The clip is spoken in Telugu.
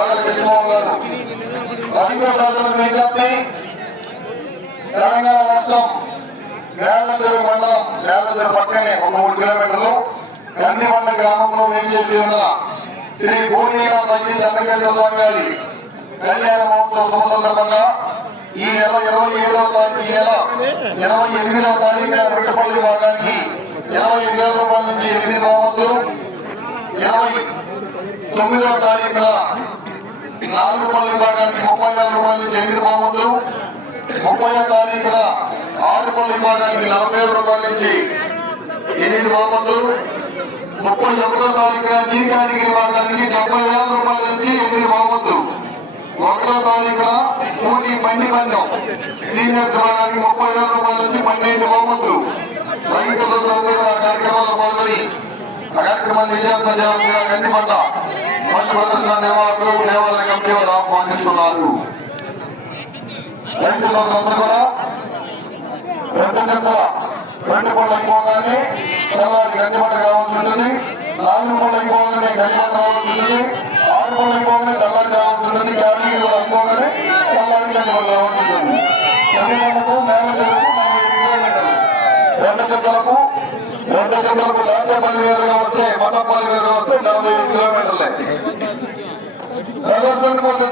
బాగా జగన్మోహన్ గారు ప్రజలకు విజ్ఞప్తి తెలంగాణ రాష్ట్రం మండలం పక్కనే ఒక మూడు కిలోమీటర్లు గండిమండ గ్రామంలో వేయించేసి ఉన్న శ్రీ భూనీల తల్లి చంద్రకేంద్ర స్వామి గారి కళ్యాణ మహోత్సవం సందర్భంగా ఈ నెల ఇరవై ఏడవ తారీఖు ఈ నెల ఇరవై ఎనిమిదవ తారీఖున పెట్టుబడి భాగానికి ఇరవై ఎనిమిది రూపాయల నుంచి ఎనిమిది ఇరవై తొమ్మిదవ తారీఖున నాలుగు పల్లి భాగానికి ముప్పై వేల రూపాయలు నుంచి ఎనిమిది బహుమతులు ముప్పై తారీఖున ఆరు పల్లి భాగానికి నలభై వేల రూపాయల నుంచి ఎనిమిది బహుమతులు ముప్పై ఒకటో తారీఖున జీవితానికి భాగానికి డెబ్బై వేల రూపాయల నుంచి ఎనిమిది బహుమతులు ఒకటో తారీఖున పూర్తి బండి పందెం. సీనియర్స్ భాగానికి ముప్పై వేల రూపాయల నుంచి పన్నెండు బహుమతులు రైతులు సోదరులందరూ ఆ కార్యక్రమంలో పాల్గొని ఆ కార్యక్రమాన్ని విజయవంతం చేయాలని అన్ని పశు ప్రదర్శన నిర్వాహకులు దేవాలయ కమిటీ ఆహ్వానిస్తున్నారు రైతు సోదరులందరూ కూడా రెండు జంటల రెండు పళ్ళు అయిపోగానే తెల్లవారికి గండిపంట కావాల్సి ఉంటుంది నాలుగు పళ్ళు అయిపోగానే గండిపంట కావాల్సి ఉంటుంది ఆరు పళ్ళు అయిపోగానే తెల్లారి కావాల్సి ఉంటుంది క్యాబినెట్ కూడా అయిపోగానే తెల్లారి గండిపంట కావాల్సి ఉంటుంది గండిపంటకు మేల చెట్లకు రెండు చెట్లకు రెండు చెట్లకు రాజ్యపల్లి వేరుగా వస్తే మఠపల్లి వేరుగా వస్తే నలభై ఐదు కిలోమీటర్లే. অবসর